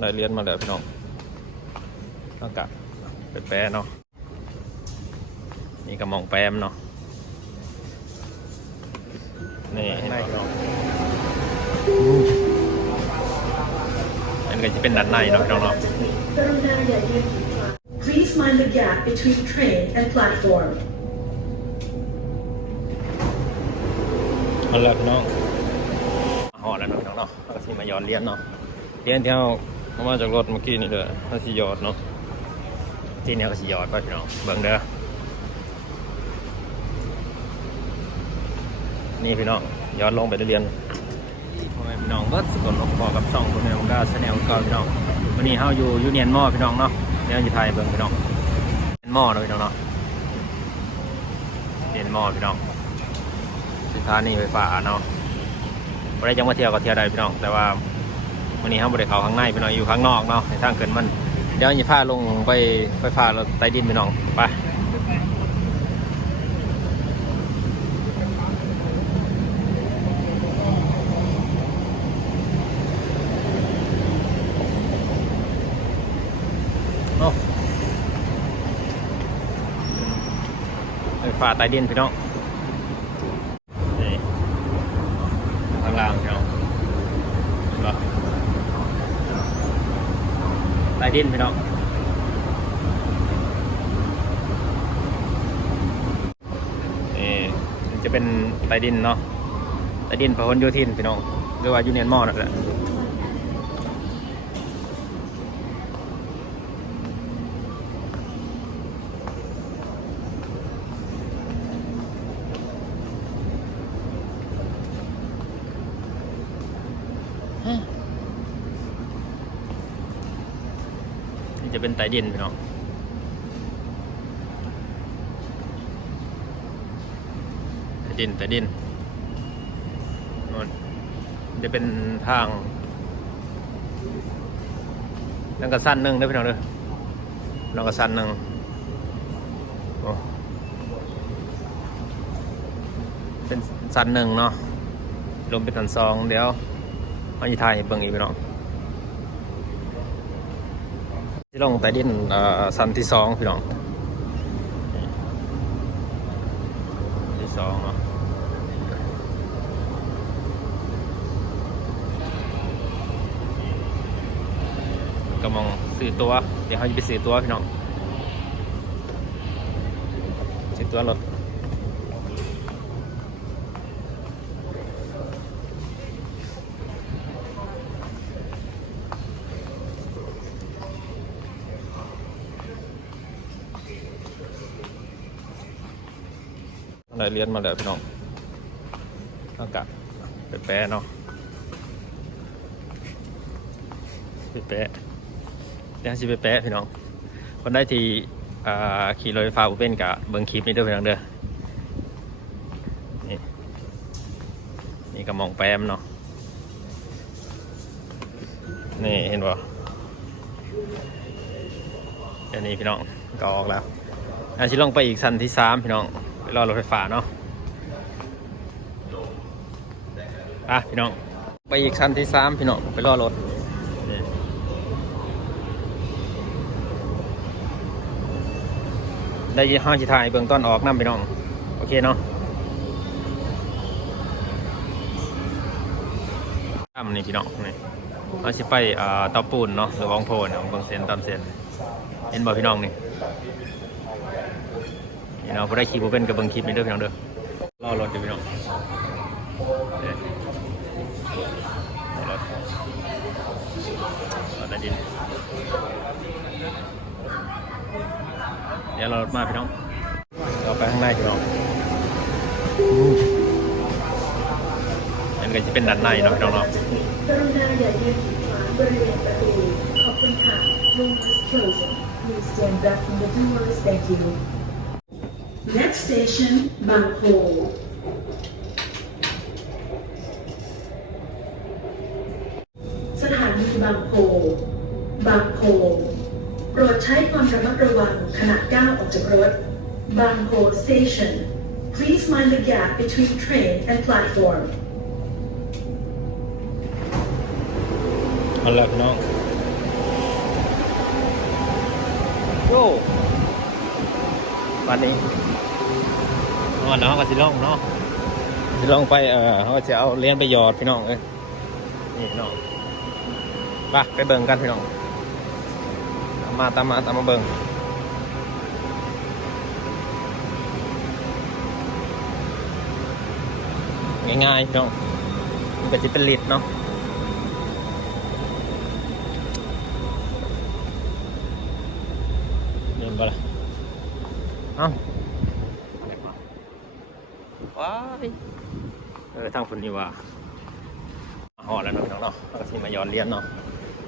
ได้เรียนมาแล้วพี่น้องอากาศไปแปรเนาะนี่กระมองแปมเนาะนี่เห็นไหมพี่น้องอันนี้ก็จะเป็นด้านในเนาะพี่น้องเนาะกรุณาอย่ายืนกีดขวาง Please mind the gap between train and platform. เอาละพี่น้องหอดแล้วเนาะพี่น้องเนาะแล้วก็สิมาย้อนเรียนเนาะเรียนที่เรา เอามาจากรถเมื่อกี้นี่เด้อถ้าสิยอดเนาะที่นี่ก็สิยอดไปพี่น้องเบิ่งเด้อนี่พี่น้องย้อนลงไปเรียนพ่อแม่พี่น้องเบิดสกลลงพอกับช่องพ่อแม่ของดาชาแนลก่อนพี่น้องวันนี้เฮาอยู่ยูเนียนมอพี่น้องเนาะเดี๋ยวจะถ่ายเบิ่งพี่น้องเป็นมอเนาะพี่น้องเนาะเป็นมอพี่น้องสถานีไฟฟ้าเนาะไม่ได้จังมาเที่ยวก็เที่ยวได้พี่น้องแต่ว่า วันนี้ห้าบริเขาข้างในพี่น้องอยู่ข้างนอกเนาะในทางเกินมัน เดี๋ยวจะพาลงไปไฟฟ้าเราใต้ดินพี่น้องไปโอ้ไฟฟ้าใต้ดินพี่น้อง นี่ข้างล่างพี่น้องเห็นปะ ใต้ดินพี่น้องนี่จะเป็นใต้ดินเนาะใต้ดินพหลโยธินพี่น้องหรือว่ายูเนียนมอนั่นแหละ จะเป็นใต้ดินพี่น้องใต้ดินใต้ดินนู่นจะเป็นทางนั่นก็สั้นหนึ่งเด้อพี่น้องเด้อนั่นก็สั้นหนึ่งเป็นสั้นหนึ่งเนาะรวมเป็นสันสองเดี๋ยวเอาอีทายเบิ่งอีกพี่น้อง ที่ ลงใต้ดินสันที่สองพี่น้องที่สองเนาะกำลังสื่อตัว เดี๋ยวเขาจะไปสื่อตัวพี่น้องสื่อตัวรถ ได้เรียนมาแล้วพี่น้องอากาศไปแปรเนาะไปแปะเดี๋ยวสิไปแปะพี่น้อง คนได้ที่ขี่รถไฟฟ้าบ่เป็นกะเบิ่งคลิปนี้เด้วยพี่น้องเด้อนี่นี่ก็มองแปมเนาะนี่เห็นบ่เดี๋ยวนี้พี่น้องก็ออกแล้วอาชิลงไปอีกสันที่สามพี่น้อง รอรถไฟฟ้าเนาะอะพี่น้อง ไปอีกสันที่สามพี่น้องไปรอรถได้ยี่ห้าชิถ่ายเบื้องต้นออกน้ำพี่น้อง โอเคเนาะตามนี่พี่น้องนี่เราจะไปอ่าเตาปูนเนาะหรือวองโพนเนาะบื้องเส้นตามเส้นเห็นบ่พี่น้องนี่ พี่น้องผู้ได้คลิปบ่เป็นกับเบิ่งคลิปนี้เด้อพี่น้องเด้อรอรถอยู่พี่น้องเด้อรอรถรถได้ดินเดี๋ยวเรารถมาพี่น้องเราไปข้างในพี่น้องอันนก็จะเป็นด้านในเนาะพี่น้องเนาะกรุณาอย่ายืนกีดขวางบริเวณประตูขอบคุณค่ะ Room is closing. Please stand back from the doors. Thank you. Next station, บางโพ สถานีบางโพ บางโพ โปรดใช้ความระมัดระวังขณะก้าวออกจากรถ บางโพ Station Please mind the gap between train and platform เอาละพี่น้องโย่ วันนี้นอนแล้วเขาก็สิล่องเนาะสิล่องไปเออเขาก็จะเอาเลี้ยนไปหยอดพี่น้องเอ้ยนี่พี่น้องไปไปเบิ่งกันพี่น้องตามมาตามมาตามมาเบิ่งง่ายๆพี่น้องมันก็จะเป็นลิตรเนาะเดินไปละ เอ้าว้ายเออทางฝุ่นนี่ว่าหอดแล้วเนาะพี่น้องเนาะเราก็สิมาย้อนเลี้ยนเนาะ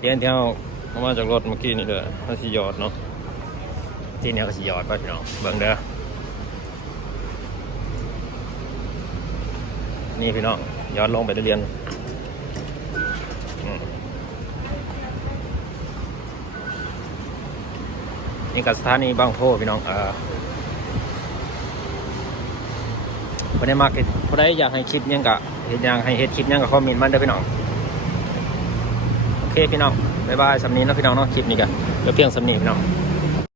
เลี้ยนที่เราเอามาจากรถเมื่อกี้นี่เด้อเราสิหยอดเนาะที่นี่ก็สิหยอดไปพี่น้องเบิ่งเด้อนี่พี่น้องย้อนลงไปเรียนอืมนี่กับสถานีบางโพพี่น้องเอ่อ คนได้มากคนได้อยากให้คลิปยังกะเห็นอยากให้เฮ็ดคลิปยังกะคอมเมนต์มาเด้อพี่น้องโอเคพี่น้องบ๊ายบายสำนีนะพี่น้องเนาะคลิปนี้กันเดี๋ยวเพียงสำนีพี่น้อง「